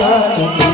ಸಾಗರ